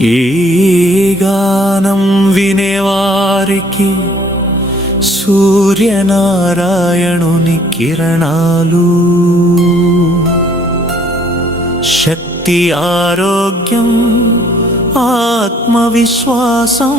ఈ గానం వినేవారికి సూర్యనారాయణుని కిరణాలు. శక్తి ఆరోగ్యం ఆత్మవిశ్వాసం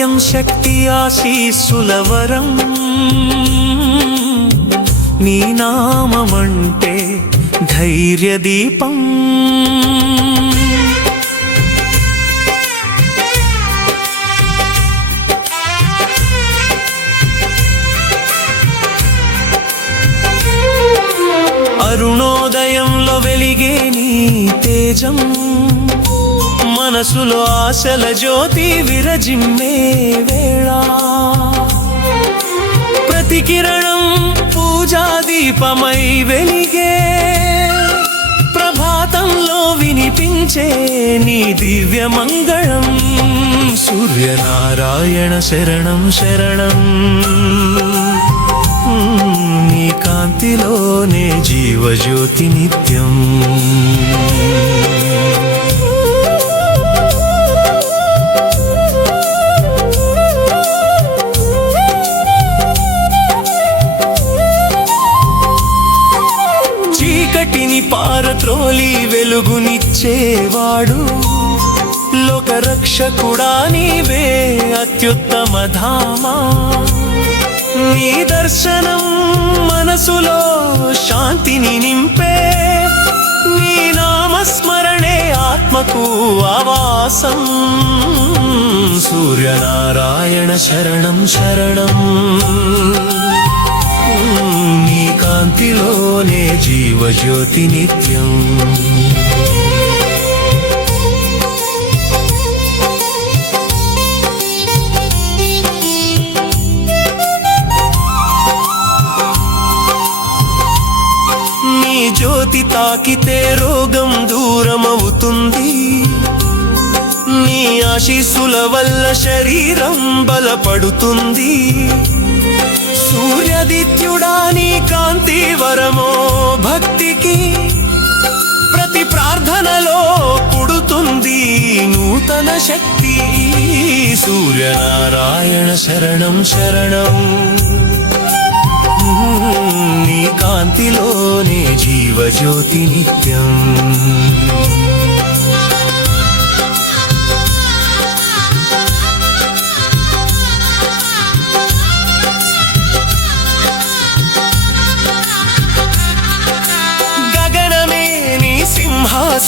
ఆరోగ్యం శక్తి ఆశీస్సులవరం. నీ నామమంటే ధైర్య దీపం అరుణోదయంలో వెలిగే నీ తేజం. మనసులో ఆశల జ్యోతి విరజిమ్మే వేళ. ప్రతి కిరణం పూజా దీపమై వెలిగే ప్రభాతంలో వినిపించే నీ దివ్య మంగళం సూర్యనారాయణ శరణం శరణం. నీ కాంతిలోనే జీవజ్యోతి నిత్యం. పారత్రోలి వెలుగునిచ్చేవాడు. లోకరక్షకుడా నీవే అత్యుత్తమ ధామా. నీ దర్శనం మనసులో శాంతిని నింపే. నీ నామస్మరణే ఆత్మకు ఆవాసం. సూర్యనారాయణ శరణం శరణం. కాంతిలోనే జీవజ్యోతి నిత్యం. నీ జ్యోతి తాకితే రోగం దూరమవుతుంది. నీ ఆశీస్సుల వల్ల శరీరం బలపడుతుంది. ఆదిత్యుడా నీ కాంతి వరమో భక్తికి. ప్రతి ప్రార్థనలో పుడుతుంది నూతన శక్తి. సూర్యనారాయణ శరణం శరణం. నీ కాంతిలోనే జీవజ్యోతి నిత్యం.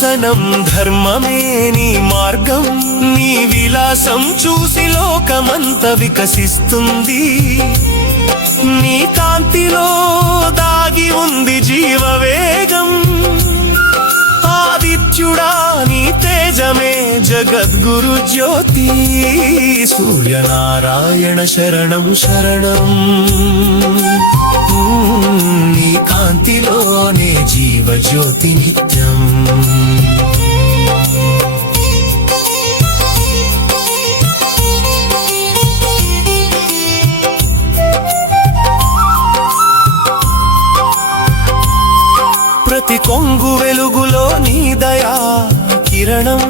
శాసనం ధర్మమే నీ మార్గం. నీ విలాసం చూసి లోకమంత వికసిస్తుంది. నీ కాంతిలో దాగి ఉంది జీవవేగం. ఆదిత్యుడా నీ తేజమే జగద్గురు జ్యోతి. సూర్యనారాయణ శరణం శరణం. నీ కాంతిలోనే జీవజ్యోతి నిత్యం. ప్రతి కొంగు వెలుగులో నీ దయా కిరణం.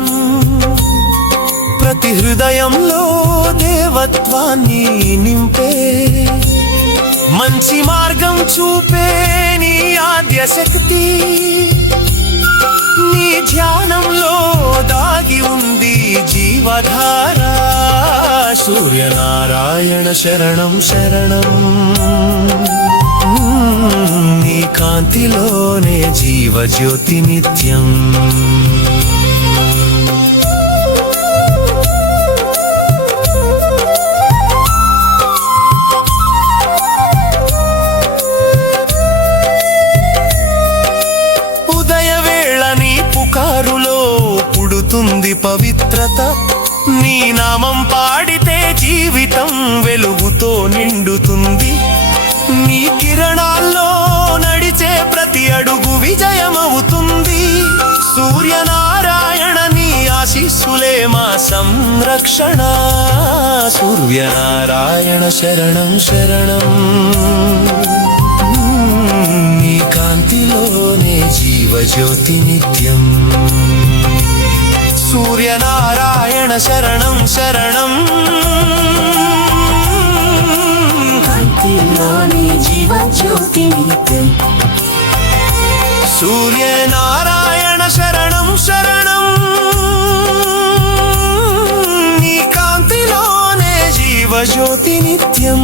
ప్రతి హృదయంలో దేవత్వాన్ని నింపే మంచి మార్గం చూపే నీ ఆద్య శక్తి. నీ ధ్యానంలో దాగి ఉంది జీవధార. సూర్యనారాయణ శరణం శరణం. నీ కాంతిలోనే జీవజ్యోతి నిత్యం. సంరక్షణ సూర్యనారాయణ శరణం శరణం నీ కాంతిలోనే జీవజ్యోతి నిత్యం। సూర్యనారాయణ శరణం శరణం। కాంతిలోని జీవజ్యోతి జ్యోతి నిత్యం.